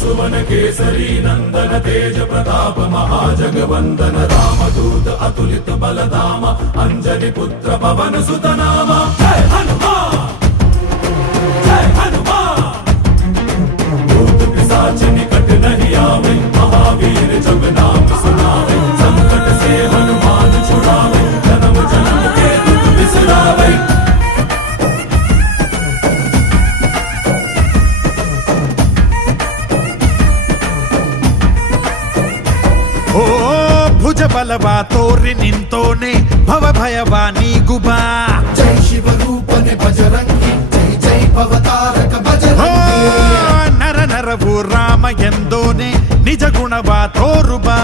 सुवन केसरी नंदन तेज प्रताप महाजगवंदन रामदूत अतुलित बलधाम अंजनी पुत्र पवन सुत नाम जय हनुमान जय हनुमान। भूत पिशाच निकट नहीं आवे महावीर जब नाम सुनावे संकट से हनुमान छुड़ावे जन्म जन्म के दुख बिसरावे। ಓ ಭುಜ ಬಲವಾ ತೋರಿ ನಿಂತೋನೆ ಭವ ಭಯವಾ ನೀಗುಬಾ ಜೈ ಶಿವ ರೂಪನೆ ಬಜರಂಗಿ ಜೈ ಜೈ ಭವತಾರಕ ಬಜರಂಗಿ ನರ ನರವು ರಾಮ ಎಂದೋನೆ ನಿಜ ಗುಣವಾ ತೋರುಬಾ